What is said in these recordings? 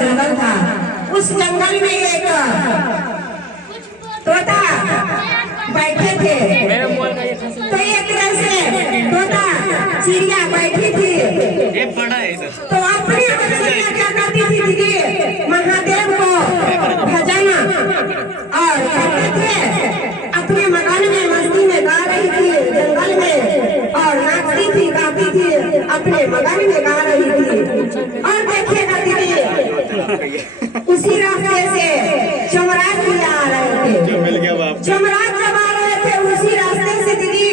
जंगल था। उस जंगल में एक तोता बैठे थे। तो एक तरह से तोता चिड़िया बैठी थी। तो अपने चिड़िया क्या करती थी दीदी, महादेव को भजन और करते थे। अपने मकान में मस्ती में गा रही थी जंगल में, और नाचती थी गाती थी अपने मकान में गा रही थी। और देखिएगा दीदी, उसी रास्ते से चमराज भी आ रहे थे। चमराज जब आ रहे थे उसी रास्ते से दीदी,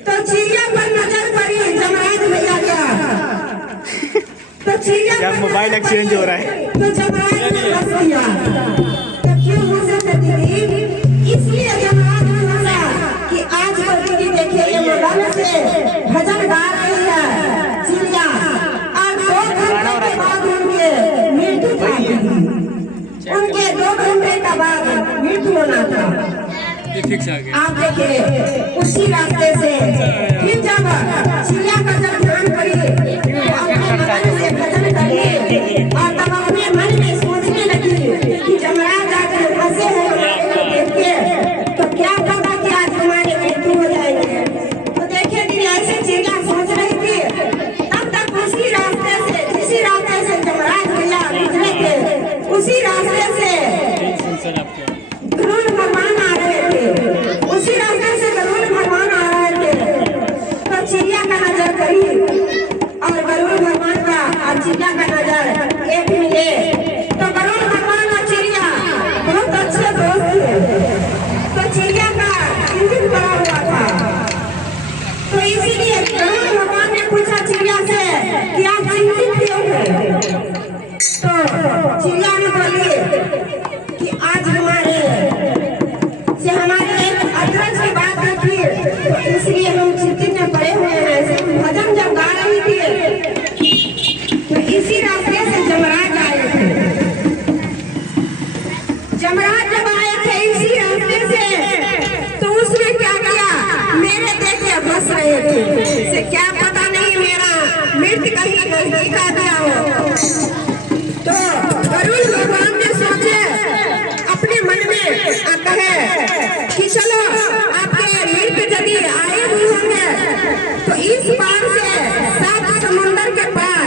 तो चिड़िया पर नजर पड़ी जमराज भैया का। तो चिड़िया मोबाइल एक्सचेंज हो रहा है। तो जमराज ने हंस दिया। तो क्यों हंसे दीदी? इसलिए जमराज ने हंसा कि आज तो दीदी देखिए ये मोबाइल से भजन गा रही है चिड़िया, और 2 घंटे के बाद उनके मृत्यु था। उनके 2 घंटे का बाद मृत्यु होना था। आप देखिए उसी रास्ते से फिर जब चिड़िया का जब ध्यान करी अपने मन से भजन करी, और तब अपने मन में सोचने लगी कि जमराज आकर फंसे हैं देख के, तो क्या पता कि आज हमारे मृत्यु हो जाएंगे। तो देखिए दीदी ऐसे चिड़िया सोच रही थी। तब तक उसी रास्ते से जिसी रास्ते से जमराज भैया गुजरे थे, उसी रास्ते से गरुड़ भगवान आ रहे थे। उसी रास्ते से गरुड़ भगवान आ रहे थे। तो चिड़िया का नजर करी, और गरुड़ भगवान का और चिड़िया का नजर एक मिले। तो गरुड़ भगवान और चिड़िया बहुत अच्छे दोस्त थे। तो चिड़िया का इंजन बड़ा हुआ था। तो इसीलिए गरुड़ भगवान ने पूछा चिड़िया से कि आप चिंतित क्यों हैं? तो चिड़िया ने बोली कि आज हमारे एक अदरज की बात रखी, तो इसलिए हम चिंतित में पड़े हुए हैं। भजन जब गा रही थी तो इसी रास्ते से जमराज आए थे। जमराज जब आए थे इसी रास्ते से, तो उसने क्या किया, मेरे देखे बस रहे थे। से क्या पता नहीं मेरा मृत्यु कहीं नजदीक आ गया हो। तो गरुड़ भगवान ने सोचे अपने मन में, कहे कि चलो आपके मृत्यु यदि आए भी होंगे तो इस पार से 7 समुंदर के पार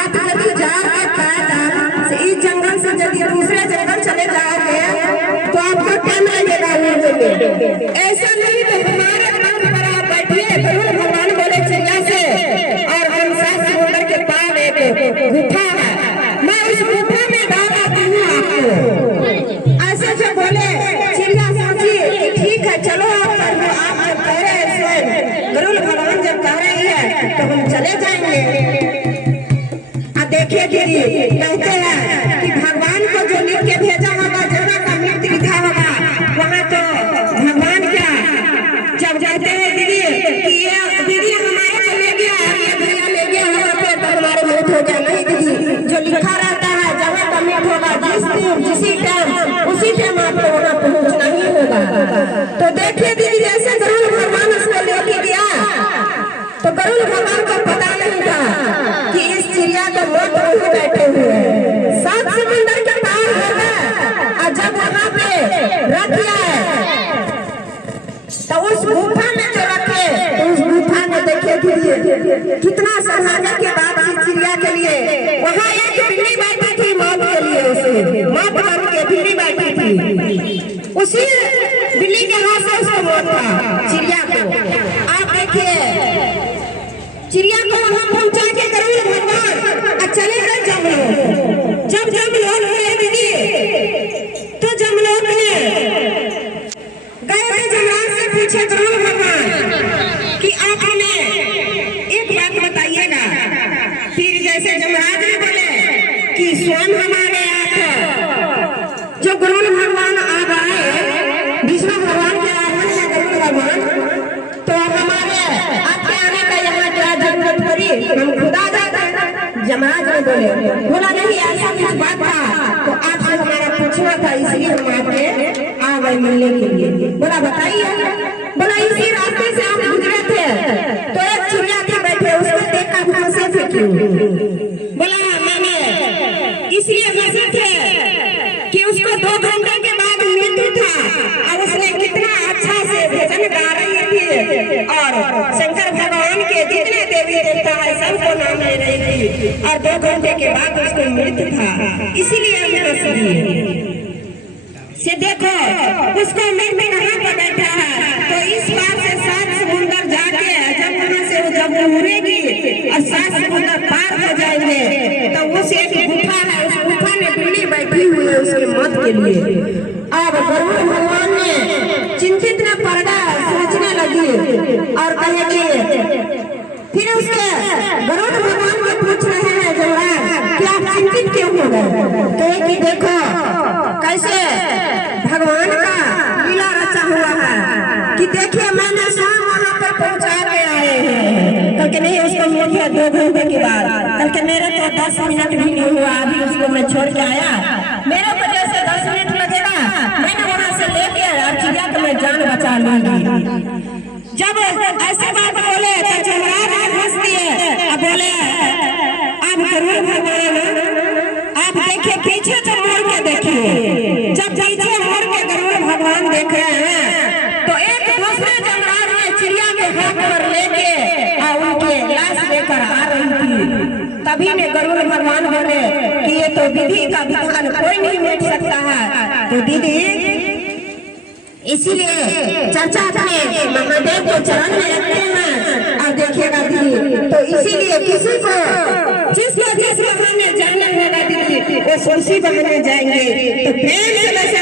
आप यदि जाओगे पैदल से, इस जंगल से यदि दूसरे जंगल चले जाओगे तो आपको टाइम लगेगा मिलने में। ऐसा नहीं तो हमारे पंथ पर आप बैठिए। गरुड़ भगवान बोले चिड़िया से, और हम 7 समुंदर के पार एक गुफा है, मैं उस गुफा में डालती हूँ आपको। ऐसे जो बोले चिड़िया सोची कि ठीक है चलो, आप जब कह रहे हैं, गरुड़ भगवान जब कह रही है तो हम चले जाएंगे। देखिए दीदी कहते हैं कि भगवान को जो लिख के भेजा होगा, जहाँ का मृत्यु लिखा होगा वहाँ तो भगवान क्या जब जाते हैं दीदी कि ये दीदी हमारे को ले गया, ये भैया ले गया वहाँ पे तो हमारे मृत्यु हो गया। नहीं दीदी, जो लिखा रहता है जहाँ का मृत्यु होगा, जिसी टाइम उसी टाइम आपको वहाँ पहुँचना ही होगा। तो देखिए दीदी जैसे गरुड़ भगवान उसको लेके गया, तो गरुड़ भगवान को पता नहीं था कि इस चिड़िया का मौत वहीं बैठे हुए हैं। 7 समुंदर के पार हो गए, और जब वहाँ पे रख लाए तो उस गुफा में जो रखे, तो उस गुफा में देखिए कितना सराहना के बाद इस चिड़िया के लिए वहाँ एक बिल्ली बैठी थी मौत के लिए। उसे मौत बन के बिल्ली बैठी थी, उसी बिल्ली के हाथ से उसको मौत था चिड़िया को। आप देखिए चिड़िया को वहाँ पहुँचा के गरुड़ भगवान चले गए जमलोक। जब जमलोक गए दीदी, तो जमलोक में गए जमराज से पूछे गरुड़ भगवान कि आप हमें एक बात बताइएगा। फिर जैसे जमराज ने बोले कि स्वयं हमारे आप जो गरुड़ भगवान आ आए, विष्णु भगवान के आगमन से गरुड़ भगवान, तो हमारे आपके आने का यहाँ क्या जरूरत पड़ी, हम खुदा जाते हैं। जमराज ने बोला नहीं ऐसा कुछ बात था, तो आपसे हमारा पूछना था, इसलिए हम आपके आ गए मिलने के लिए। बोला बताइए। बोला इसी रास्ते से आप गुजरे थे तो एक चिड़िया के बैठे उसको देखा फंसे थे क्यों? बोला मैंने इसलिए हंसे थे कि उसको 2 घंटे के बाद मृत्यु था और उसने कितना अच्छा से भजन गा रही थी और शंकर भगवान के जितने देवी देवता है सबको नाम ले रही थी और 2 घंटे के बाद उसको मृत्यु था, इसीलिए हम हंस रही है। से देखो उसको मृत्यु कहाँ पर बैठा है, तो इस बार से 7 समुंदर जाके जब वहाँ से वो जब उड़ेगी और 7 समुंदर पार हो जाएंगे तो उस एक गुफा है, उस गुफा में बिल्ली बैठी हुई है उसके मौत के लिए। अब गरुड़ भगवान ने चिंतित न पर्दा सोचने लगी और कहेगी, फिर उसके गरुड़ भगवान को पूछ रहे हैं जमराज कि आप चिंतित क्यों हो गए, कहे कि देखो कैसे भगवान का लीला रचा हुआ है कि देखिए मैंने शाम वहाँ पर पहुँचा के आए हैं, कल के नहीं उसको मिला 2 घंटे के बाद, कल के मेरे तो 10 मिनट भी नहीं हुआ, अभी उसको मैं छोड़ के आया, मेरे को जैसे 10 मिनट लगेगा मैंने वहाँ से लेके और चिड़िया को मैं जान बचा लूंगी। जब ऐसे बात बोले तो जमराज हंस दिए, अब बोले अब गरुड़ भगवान आप देखिए पीछे तो मुड़ के देखिए, जब पीछे मुड़ के गरुड़ भगवान देख रहे हैं तो एक दूसरे जमराज ने चिड़िया के हाथ पर लेके और उनके लाश लेकर आ रही थी, तभी ने गरुड़ भगवान बोले कि ये तो विधि का विधान कोई नहीं मिट सकता है, तो दीदी इसीलिए चर्चा अपने महादेव को चरण में रखते हैं और देखिएगा दीदी, तो इसीलिए किसी को जिसको जिस बहाने जाना होगा दीदी वो उसी बहाने जाएंगे, तो प्रेम से